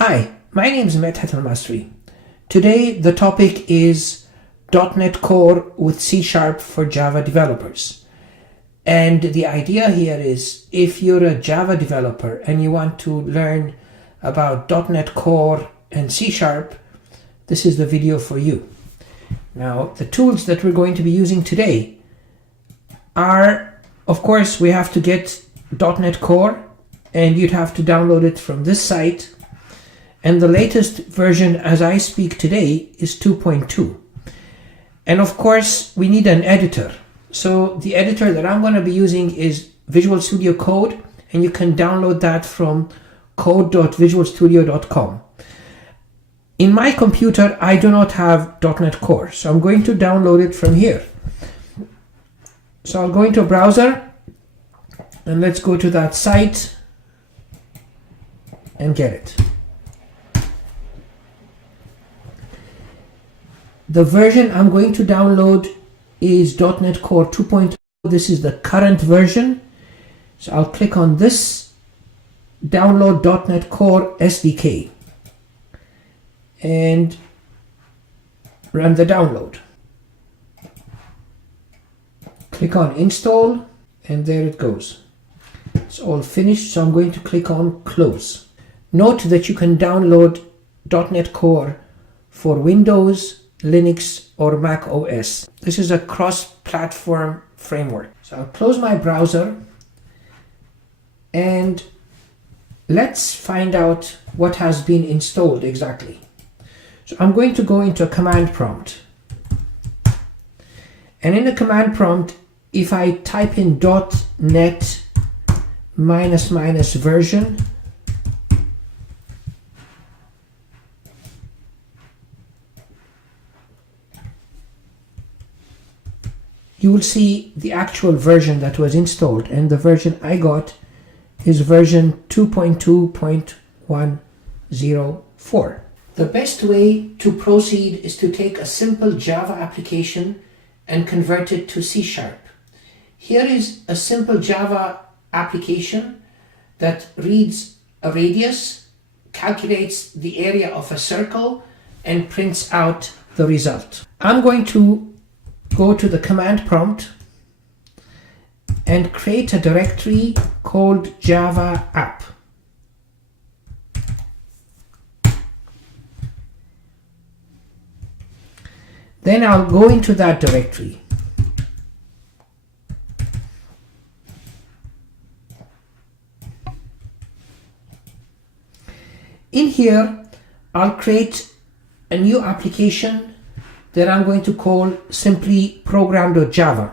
Hi, my name is Medhat Elmasry. Today the topic is .NET Core with C# for Java developers. And the idea here is if you're a Java developer and you want to learn about .NET Core and C#, this is the video for you. Now, the tools that we're going to be using today are, of course, we have to get .NET Core, and you'd have to download it from this site. And the latest version as I speak today is 2.2. And of course, we need an editor. So the editor that I'm going to be using is Visual Studio Code, and you can download that from code.visualstudio.com. In my computer, I do not have .NET Core, so I'm going to download it from here. So I'll go into a browser, and let's go to that site and get it. The version I'm going to download is .NET Core 2.0. This is the current version. So I'll click on this, download .NET Core SDK, and run the download. Click on install, and there it goes. It's all finished, so I'm going to click on close. Note that you can download .NET Core for Windows, Linux, or Mac OS. This is a cross-platform framework. So I'll close my browser and let's find out what has been installed exactly. So I'm going to go into a command prompt. And in the command prompt, if I type in .NET -- version, you will see the actual version that was installed, and the version I got is version 2.2.104. The best way to proceed is to take a simple Java application and convert it to C#. Here is a simple Java application that reads a radius, calculates the area of a circle, and prints out the result. I'm going to go to the command prompt and create a directory called Java app. Then I'll go into that directory. In here, I'll create a new application that I'm going to call simply program.java.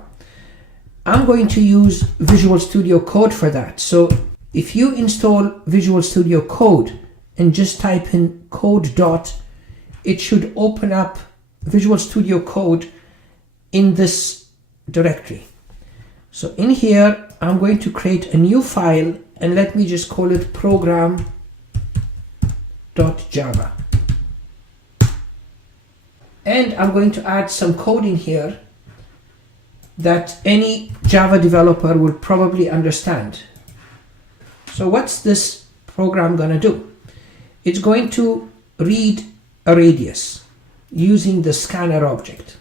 I'm going to use Visual Studio Code for that. So if you install Visual Studio Code and just type in code. It should open up Visual Studio Code in this directory. So in here, I'm going to create a new file, and let me just call it program.java. And I'm going to add some code in here that any Java developer will probably understand. So what's this program going to do? It's going to read a radius using the scanner object.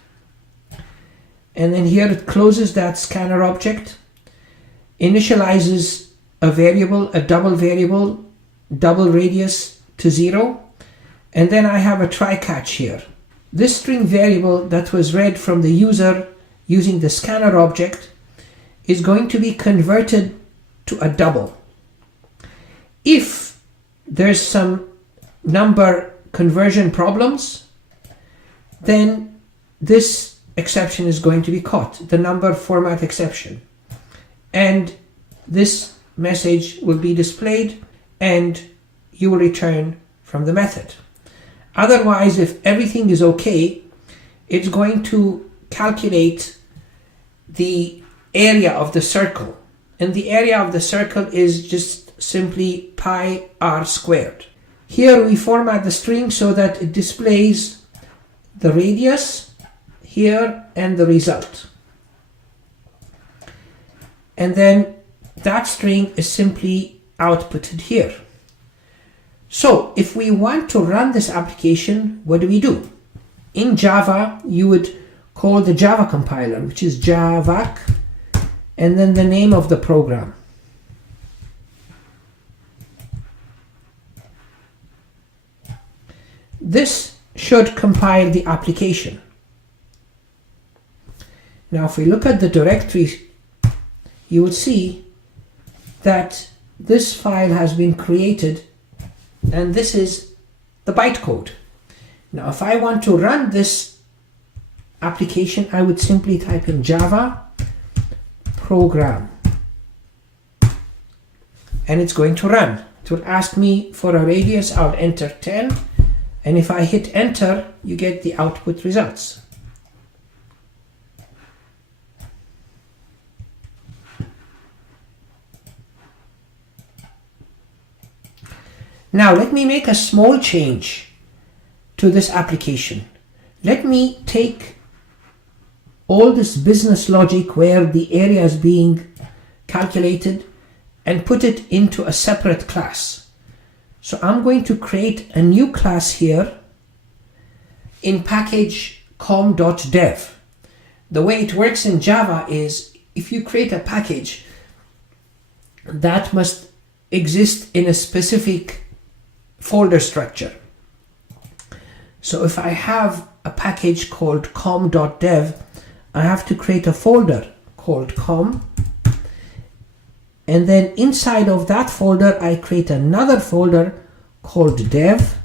And then here it closes that scanner object, initializes a variable, a double variable, double radius to 0. And then I have a try catch here. This string variable that was read from the user using the scanner object is going to be converted to a double. If there's some number conversion problems, then this exception is going to be caught, the number format exception. And this message will be displayed and you will return from the method. Otherwise, if everything is okay, it's going to calculate the area of the circle. And the area of the circle is just simply pi r squared. Here we format the string so that it displays the radius here and the result. And then that string is simply outputted here. So if we want to run this application, what do? In Java, you would call the Java compiler, which is javac, and then the name of the program. This should compile the application. Now if we look at the directory, you will see that this file has been created, and this is the bytecode. Now if I want to run this application, I would simply type in Java program, and it's going to run. It will ask me for a radius. I'll enter 10, and if I hit enter, you get the output results. Now let me make a small change to this application. Let me take all this business logic where the area is being calculated and put it into a separate class. So I'm going to create a new class here in package com.dev. The way it works in Java is if you create a package, that must exist in a specific folder structure. So if I have a package called com.dev, I have to create a folder called com, and then inside of that folder I create another folder called dev,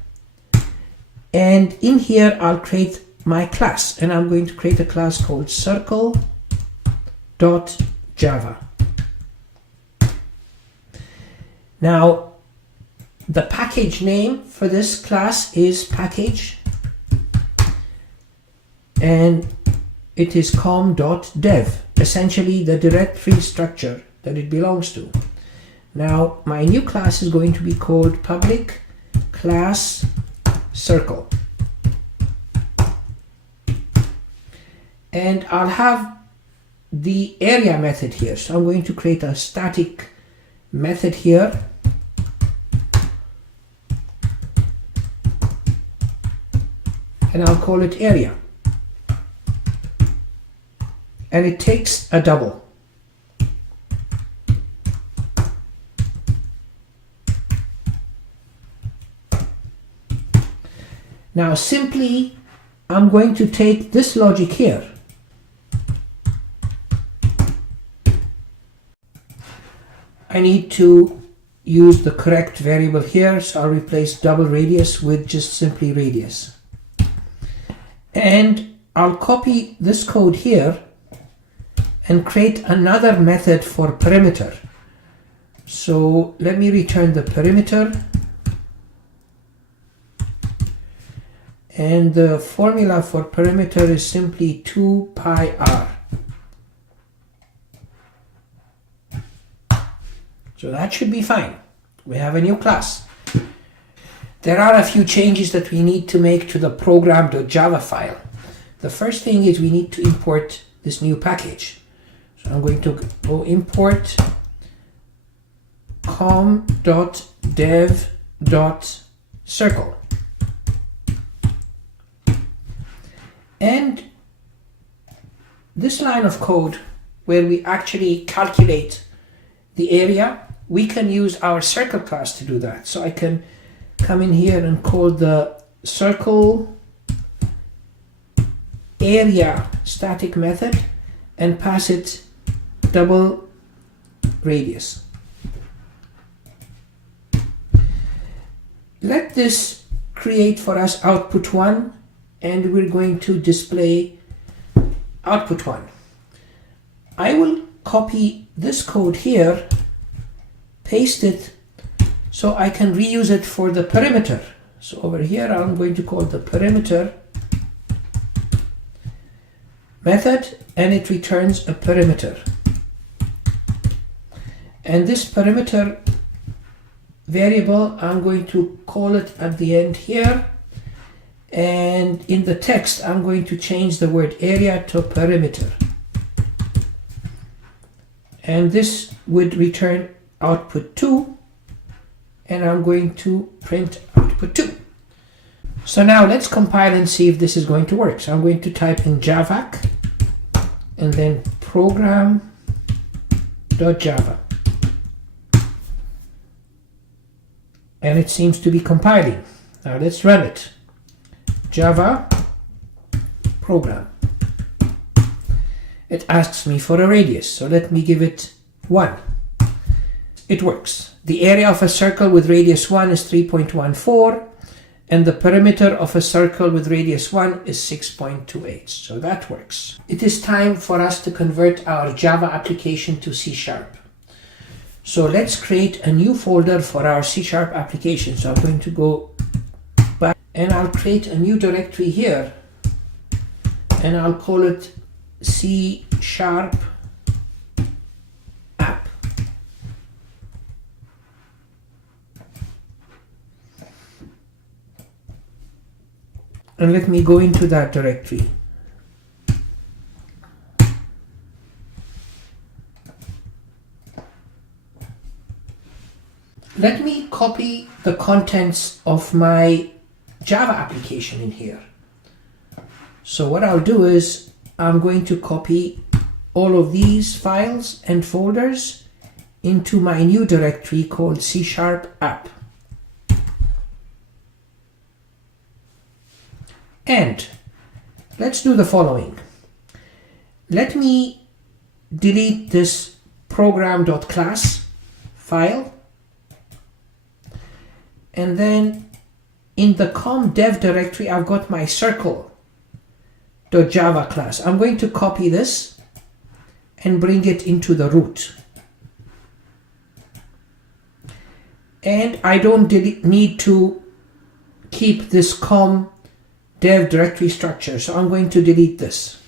and in here I'll create my class, and I'm going to create a class called circle.java. Now the package name for this class is package, and it is com.dev, essentially the directory structure that it belongs to. Now my new class is going to be called public class circle, and I'll have the area method here. So I'm going to create a static method here, and I'll call it area, and it takes a double. Now simply I'm going to take this logic here I need to use the correct variable here, so I'll replace double radius with just simply radius. And I'll copy this code here and create another method for perimeter. So let me return the perimeter, and the formula for perimeter is simply 2 pi r. So that should be fine. We have a new class. There are a few changes that we need to make to the program.java file. The first thing is we need to import this new package. So I'm going to go import com.dev.circle. And this line of code where we actually calculate the area, we can use our circle class to do that. So I can come in here and call the circle area static method and pass it double radius. Let this create for us output 1, and we're going to display output 1. I will copy this code here, paste it, so I can reuse it for the perimeter. So over here I'm going to call the perimeter method, and it returns a perimeter. And this perimeter variable, I'm going to call it at the end here, and in the text I'm going to change the word area to perimeter, and this would return output 2, and I'm going to print output 2. So now let's compile and see if this is going to work. So I'm going to type in javac and then program.java. And it seems to be compiling. Now let's run it. Java program. It asks me for a radius, so let me give it 1. It works. The area of a circle with radius 1 is 3.14, and the perimeter of a circle with radius 1 is 6.28. So that works. It is time for us to convert our Java application to C#. So let's create a new folder for our C# application. So I'm going to go back and I'll create a new directory here, and I'll call it C# app. And let me go into that directory. Let me copy the contents of my Java application in here. So what I'll do is I'm going to copy all of these files and folders into my new directory called C# app. And let's do the following. Let me delete this program.class file, and then in the com.dev directory I've got my circle.java class. I'm going to copy this and bring it into the root. And I don't need to keep this com.dev directory structure, so I'm going to delete this.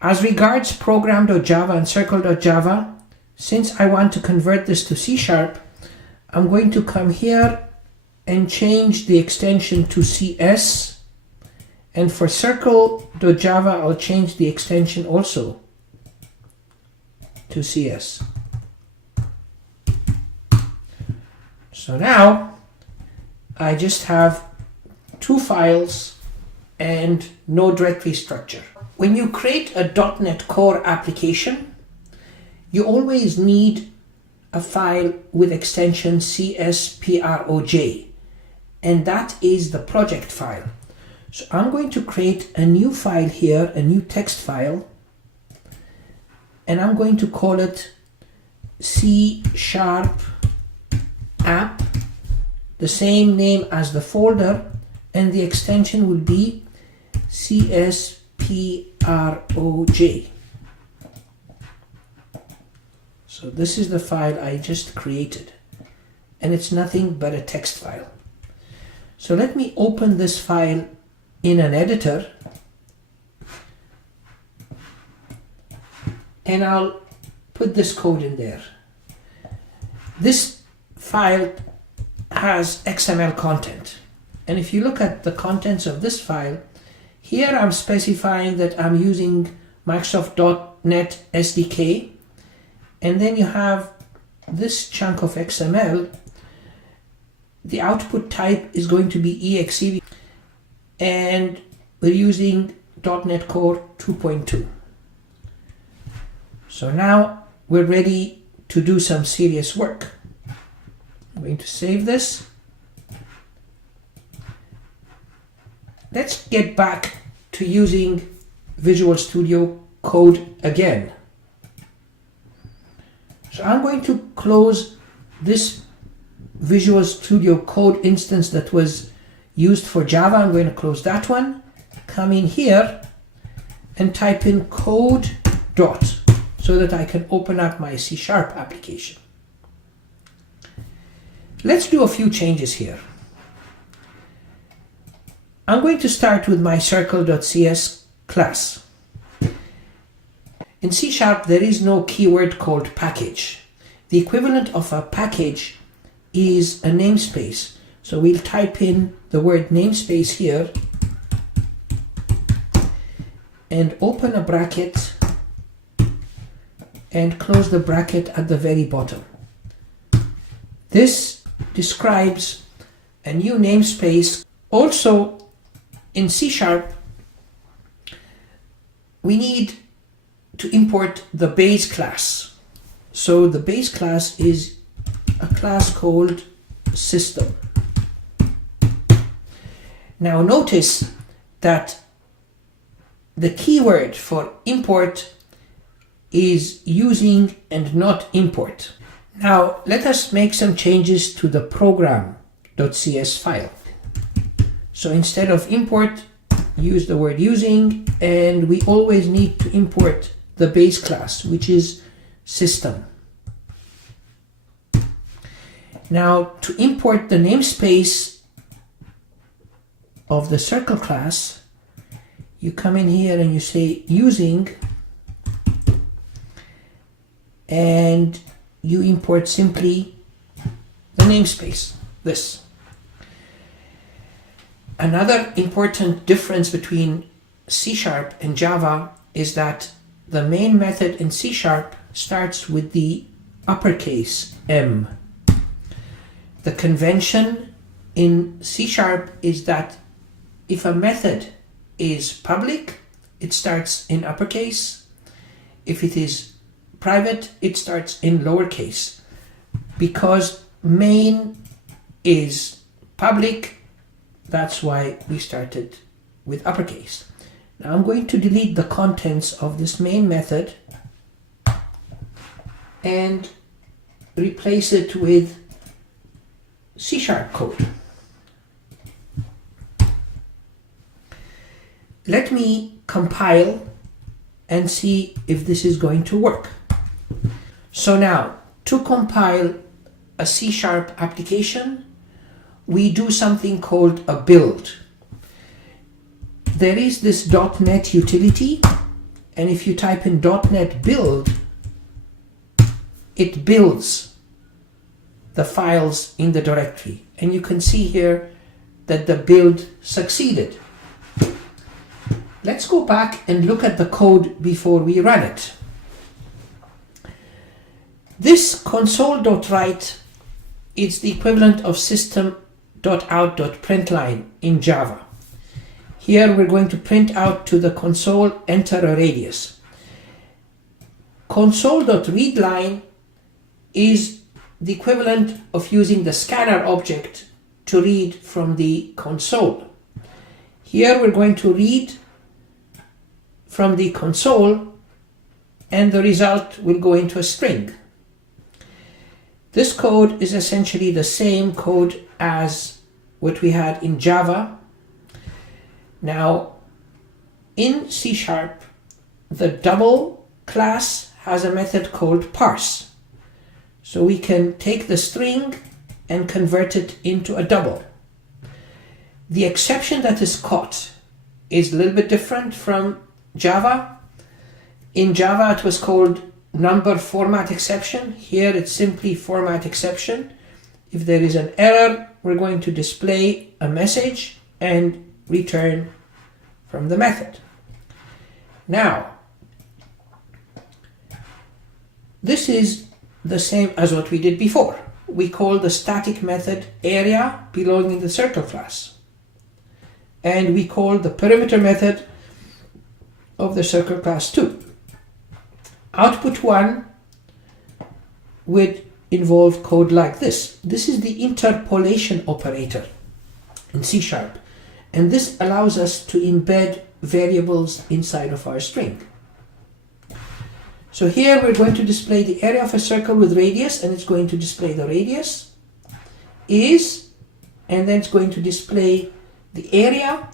As regards program.java and circle.java, since I want to convert this to C#, I'm going to come here and change the extension to CS, and for circle.java I'll change the extension also to CS. So now I just have 2 files and no directory structure. When you create a .NET Core application, you always need a file with extension CSPROJ, and that is the project file. So I'm going to create a new file here, a new text file, and I'm going to call it C# app, the same name as the folder, and the extension will be CSPROJ. So this is the file I just created, and it's nothing but a text file. So let me open this file in an editor, and I'll put this code in there. This file has XML content, and if you look at the contents of this file, here I'm specifying that I'm using Microsoft.NET SDK, and then you have this chunk of XML. The output type is going to be exe, and we're using .NET Core 2.2. So now we're ready to do some serious work. I'm going to save this. Let's get back to using Visual Studio Code again. So I'm going to close this Visual Studio Code instance that was used for Java. I'm going to close that one, come in here and type in code dot so that I can open up my C# application. Let's do a few changes here. I'm going to start with my circle.cs class. In C# there is no keyword called package. The equivalent of a package is a namespace. So we'll type in the word namespace here and open a bracket and close the bracket at the very bottom. This describes a new namespace. Also in C#, we need to import the base class. So the base class is a class called system. Now notice that the keyword for import is using and not import. Now let us make some changes to the program.cs file. So instead of import, use the word using, and we always need to import the base class, which is system. Now to import the namespace of the circle class, you come in here and you say using, and you import simply the namespace, this. Another important difference between C# and Java is that the main method in C# starts with the uppercase M. The convention in C# is that if a method is public, it starts in uppercase. If it is private, it starts in lowercase. Because main is public, that's why we started with uppercase. Now I'm going to delete the contents of this main method and replace it with C# code. Let me compile and see if this is going to work. So now, to compile a C# application, we do something called a build. There is this dotnet utility, and if you type in dotnet build, it builds the files in the directory. And you can see here that the build succeeded. Let's go back and look at the code before we run it. This console.write is the equivalent of system.out.println in Java. Here we're going to print out to the console, enter a radius. Console.readline is the equivalent of using the scanner object to read from the console. Here we're going to read from the console, and the result will go into a string. This code is essentially the same code as what we had in Java. Now, in C#, the double class has a method called parse. So we can take the string and convert it into a double. The exception that is caught is a little bit different from Java. In Java it was called number format exception. Here it's simply format exception. If there is an error, we're going to display a message and return from the method. Now, this is the same as what we did before. We call the static method area belonging to the circle class. And we call the perimeter method of the circle class too. Output 1 would involve code like this. This is the interpolation operator in C#, and this allows us to embed variables inside of our string. So here we're going to display the area of a circle with radius, and it's going to display the radius is, and then it's going to display the area,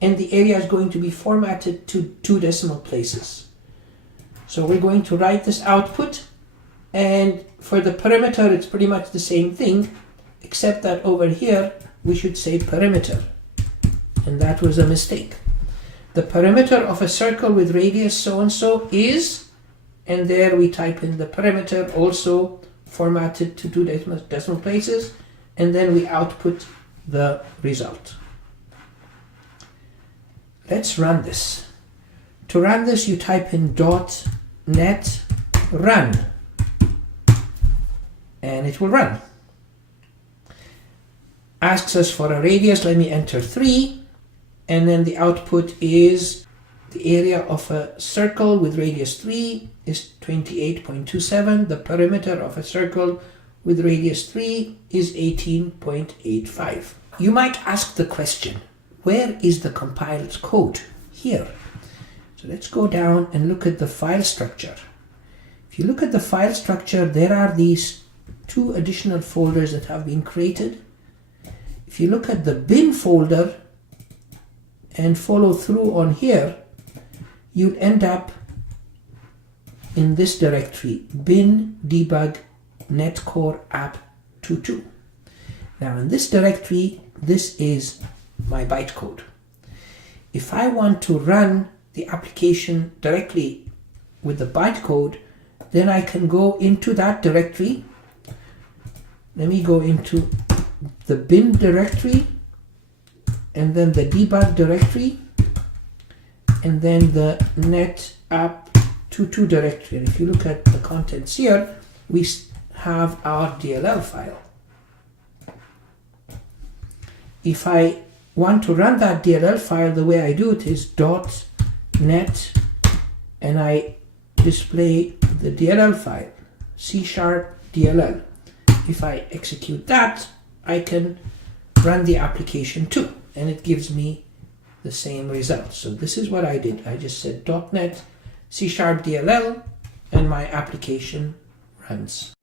and the area is going to be formatted to 2 decimal places. So we're going to write this output, and for the perimeter it's pretty much the same thing, except that over here we should say perimeter, and that was a mistake. The perimeter of a circle with radius so and so is, and there we type in the perimeter, also formatted to 2 decimal places, and then we output the result. Let's run this. To run this, you type in .net run, and it will run. asks us for a radius. Let me enter 3, and then the output is the area of a circle with radius 3 is 28.27. The perimeter of a circle with radius 3 is 18.85. You might ask the question, where is the compiled code? Here. So let's go down and look at the file structure. If you look at the file structure, there are these 2 additional folders that have been created. If you look at the bin folder and follow through on here, you'll end up in this directory, bin debug netcore app 22. Now in this directory, this is my bytecode. If I want to run the application directly with the bytecode, then I can go into that directory. Let me go into the bin directory, and then the debug directory, and then the net app 22 directory. And if you look at the contents here, we have our DLL file. If I want to run that DLL file, the way I do it is .net, and I display the DLL file, C# DLL. If I execute that, I can run the application too, and it gives me the same result. So this is what I did. I just said .net C# DLL, and my application runs.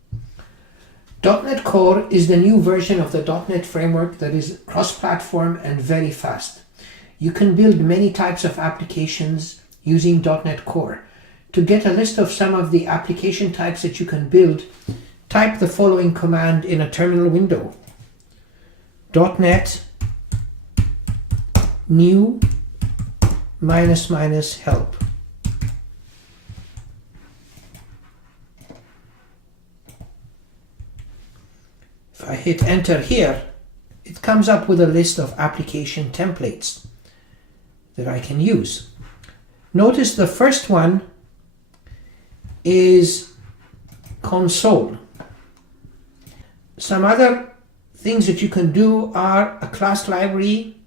.NET Core is the new version of the .NET framework that is cross-platform and very fast. You can build many types of applications using .NET Core. To get a list of some of the application types that you can build, type the following command in a terminal window. .NET new ---- help. If I hit enter here, it comes up with a list of application templates that I can use. Notice the first one is console. Some other things that you can do are a class library.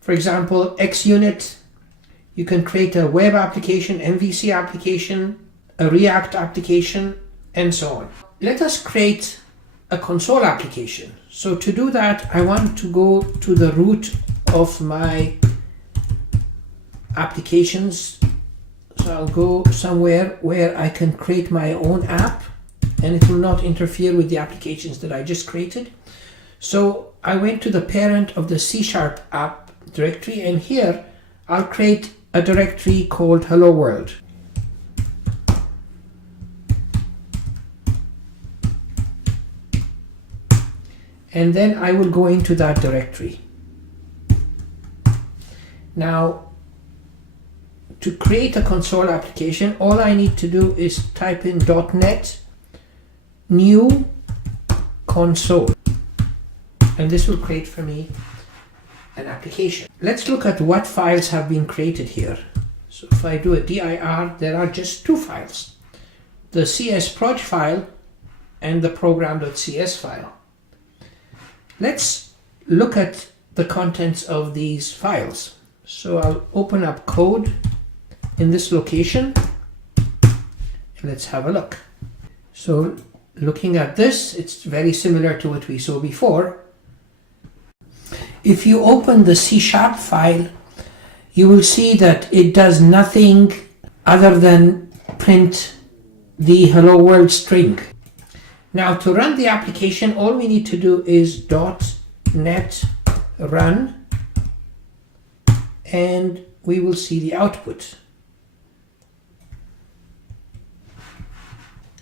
For example, XUnit. You can create a web application, MVC application, a React application, and so on. Let us create a console application. So to do that, I want to go to the root of my applications. So I'll go somewhere where I can create my own app, and it will not interfere with the applications that I just created. So I went to the parent of the C# app directory, and here I'll create a directory called Hello World. And then I will go into that directory. Now, to create a console application, all I need to do is type in .NET new console, and this will create for me an application. Let's look at what files have been created here. So if I do a dir, there are just 2 files, the csproj file and the program.cs file. Let's look at the contents of these files. So I'll open up code in this location, and let's have a look. So looking at this, it's very similar to what we saw before. If you open the C# file, you will see that it does nothing other than print the hello world string. Now to run the application, all we need to do is .NET run, and we will see the output.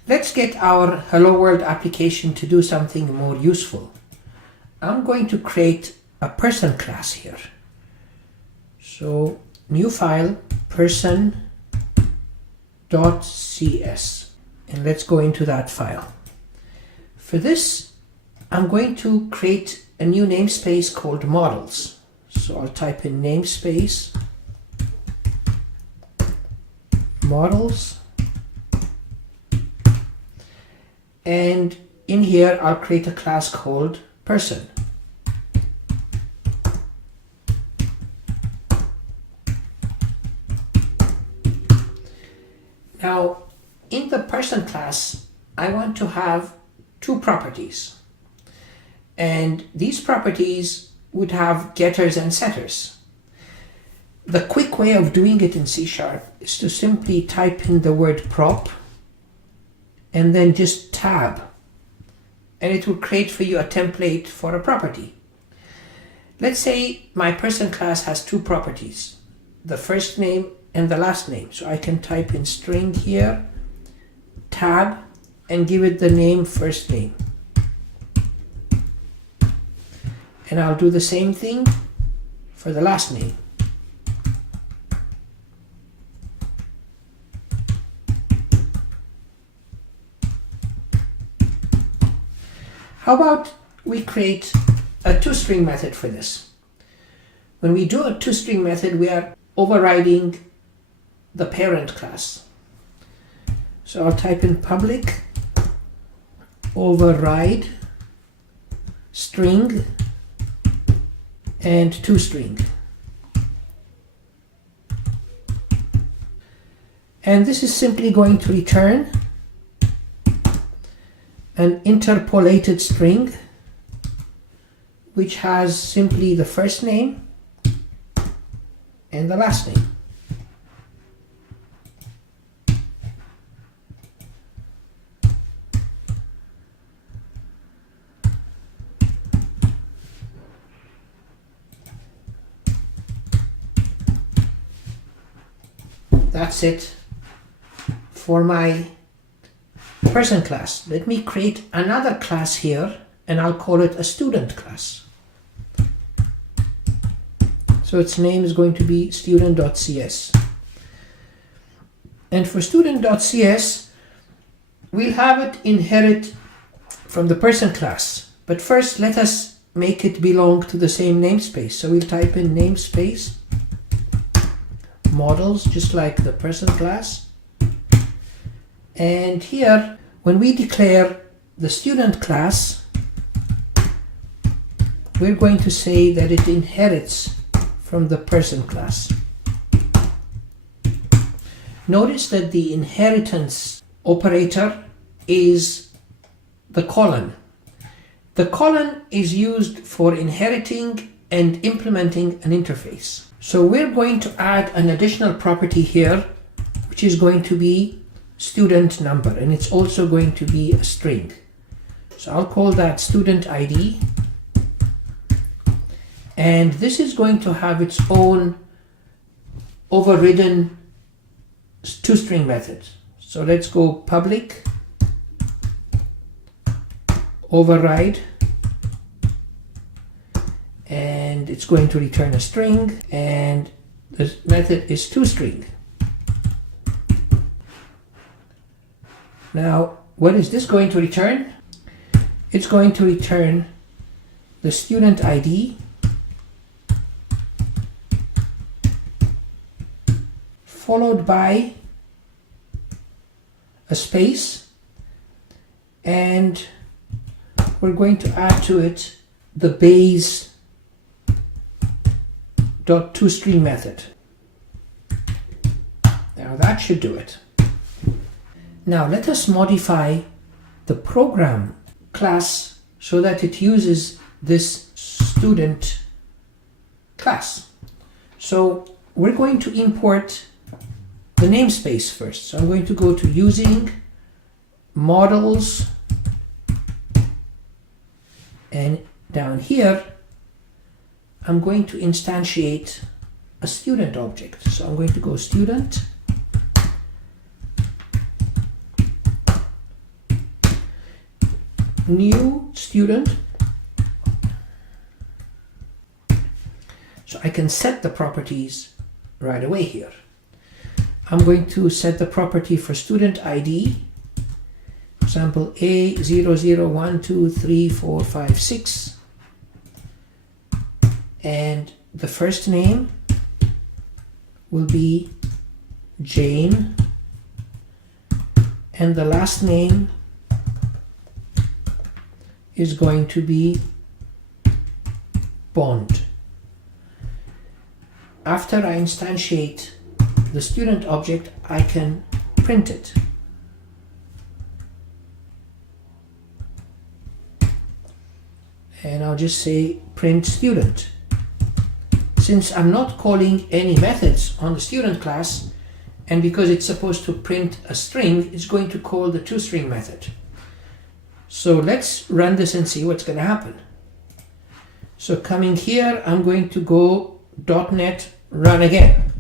Let's get our hello world application to do something more useful. I'm going to create a person class here. So new file person.cs, and let's go into that file. For this, I'm going to create a new namespace called models. So I'll type in namespace models, and in here I'll create a class called person. in the person class, I want to have two properties. And these properties would have getters and setters. The quick way of doing it in C# is to simply type in the word prop and then just tab, and it will create for you a template for a property. Let's say my person class has two properties, the first name and the last name. So I can type in string here, tab, and give it the name first name. And I'll do the same thing for the last name. How about we create a toString method for this? When we do a toString method, we are overriding the parent class. So I'll type in public override string and toString. And this is simply going to return an interpolated string which has simply the first name and the last name. That's it for my person class. Let me create another class here, and I'll call it a student class. So its name is going to be student.cs. And for student.cs, we'll have it inherit from the person class. But first, let us make it belong to the same namespace. So we'll type in namespace models, just like the person class. And here, when we declare the student class, we're going to say that it inherits from the person class. Notice that the inheritance operator is the colon. The colon is used for inheriting and implementing an interface. So we're going to add an additional property here, which is going to be student number, and it's also going to be a string. So I'll call that student ID, and this is going to have its own overridden toString method. So let's go public override, and it's going to return a string, and the method is toString. Now, what is this going to return? It's going to return the student ID followed by a space, and we're going to add to it the base .toString method. Now that should do it. Now let us modify the program class so that it uses this student class. So we're going to import the namespace first. So I'm going to go to using models, and down here I'm going to instantiate a student object. So I'm going to go student new student. So I can set the properties right away here. I'm going to set the property for student ID, for example A00123456, and the first name will be Jane, and the last name is going to be Bond. After I instantiate the student object, I can print it. and I'll just say print student. Since I'm not calling any methods on the student class, and because it's supposed to print a string, it's going to call the toString method. So let's run this and see what's going to happen. So coming here, I'm going to go .NET run again.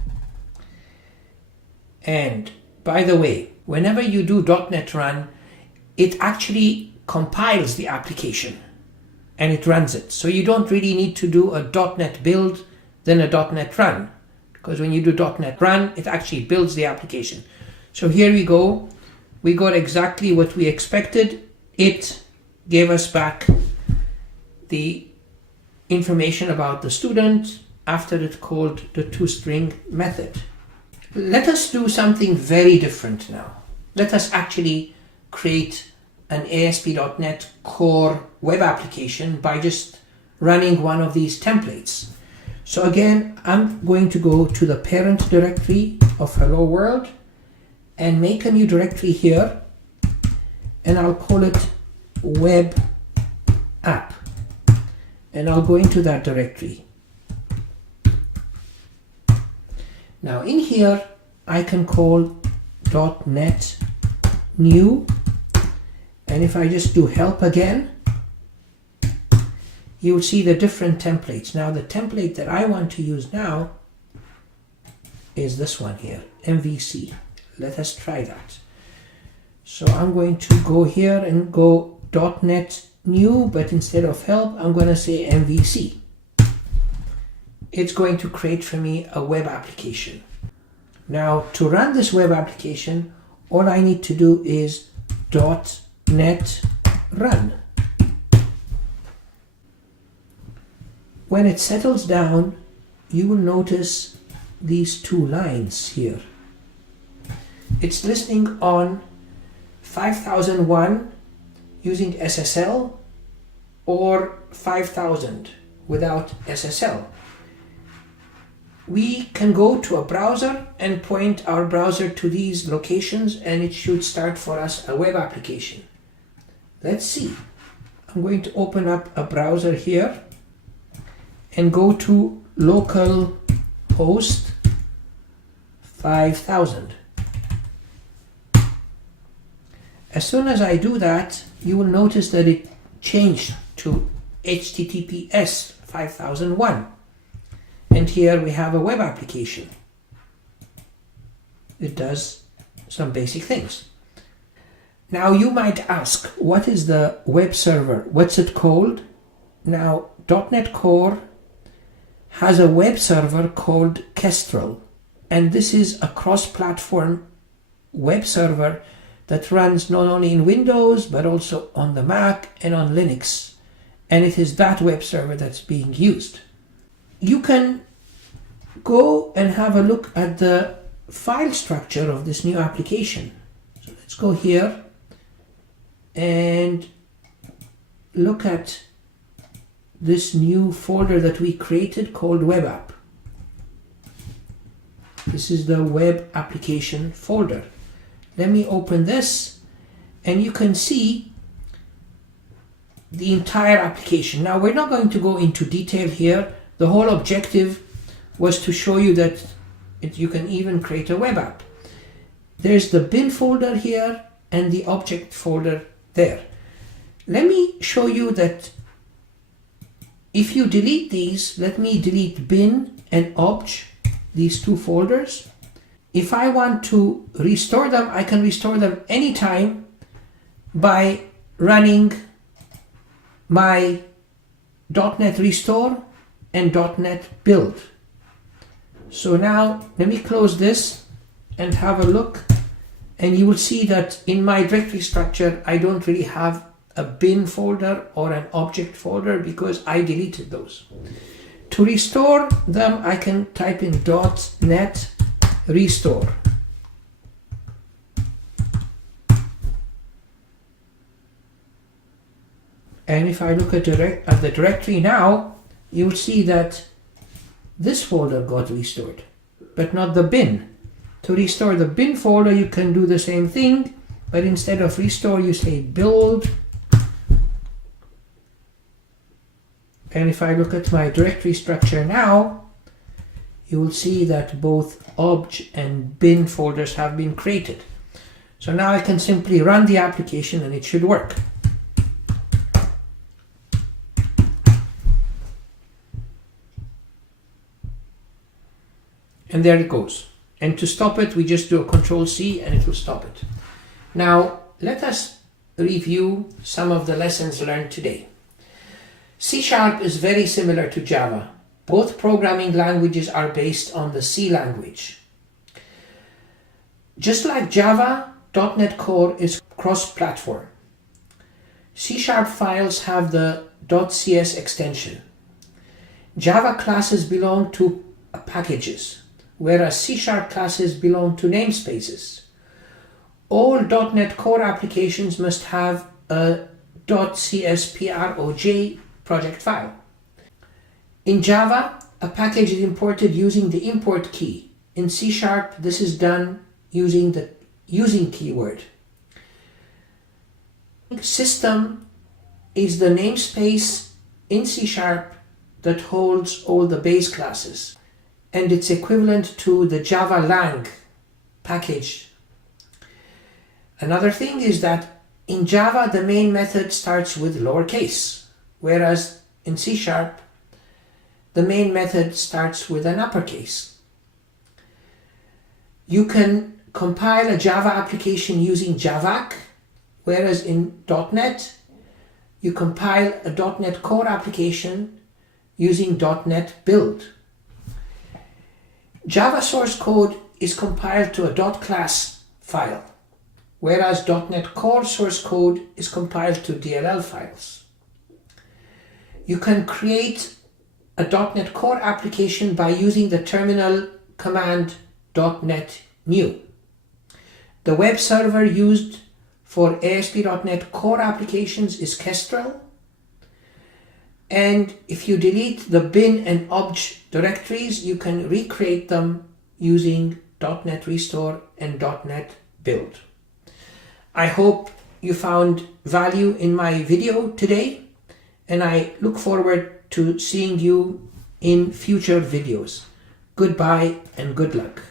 And by the way, whenever you do .NET run, it actually compiles the application and it runs it. So you don't really need to do a .NET build, then a .NET run. Because when you do .NET run, it actually builds the application. So here we go. We got exactly what we expected. It gave us back the information about the student after it called the toString method. Let us do something very different now. Let us actually create an ASP.NET Core web application by just running one of these templates. So again, I'm going to go to the parent directory of Hello World and make a new directory here, and I'll call it web app, and I'll go into that directory. Now in here I can call .NET new, and if I just do help again, you will see the different templates. Now the template that I want to use now is this one here, MVC. Let us try that. So I'm going to go here and go .NET new, but instead of help, I'm going to say MVC. It's going to create for me a web application. Now to run this web application, all I need to do is .NET run. When it settles down, you will notice these two lines here. It's listening on 5001 using SSL or 5000 without SSL. We can go to a browser and point our browser to these locations, and it should start for us a web application. Let's see. I'm going to open up a browser here and go to local host 5000. As soon as I do that, you will notice that it changed to HTTPS 5001. And here we have a web application. It does some basic things. Now you might ask, what is the web server? What's it called? Now .NET Core has a web server called Kestrel, and this is a cross-platform web server that runs not only in Windows but also on the Mac and on Linux, and it is that web server that's being used. You can go and have a look at the file structure of this new application. So let's go here and look at this new folder that we created called web app. This is the web application folder. Let me open this, and you can see the entire application. Now we're not going to go into detail here. The whole objective was to show you that you can even create a web app. There's the bin folder here and the object folder there. Let me show you that if you delete these, let me delete bin and obj, these two folders. If I want to restore them, I can restore them anytime by running my .NET restore and .NET build. So now let me close this and have a look, and you will see that in my directory structure I don't really have a bin folder or an object folder because I deleted those. To restore them, I can type in .NET restore. And if I look at the directory now, you'll see that this folder got restored, but not the bin. To restore the bin folder, you can do the same thing, but instead of restore, you say build And if I look at my directory structure now, you will see that both obj and bin folders have been created. So now I can simply run the application and it should work. And there it goes. And to stop it, we just do a Control-C and it will stop it. Now, let us review some of the lessons learned today. C# is very similar to Java. Both programming languages are based on the C language. Just like Java, .NET Core is cross-platform. C# files have the .cs extension. Java classes belong to packages, whereas C# classes belong to namespaces. All .NET Core applications must have a .csproj project file. In Java, a package is imported using the import key. In C#, this is done using the using keyword. System is the namespace in C# that holds all the base classes, and it's equivalent to the Java lang package. Another thing is that in Java, the main method starts with lowercase, whereas in C#, the main method starts with an uppercase. You can compile a Java application using javac, whereas in .NET, you compile a .NET Core application using .NET Build. Java source code is compiled to a .class file, whereas .NET Core source code is compiled to DLL files. You can create a .NET Core application by using the terminal command .NET new. The web server used for ASP.NET Core applications is Kestrel. And if you delete the bin and obj directories, you can recreate them using .NET Restore and .NET Build. I hope you found value in my video today, and I look forward to seeing you in future videos. Goodbye and good luck.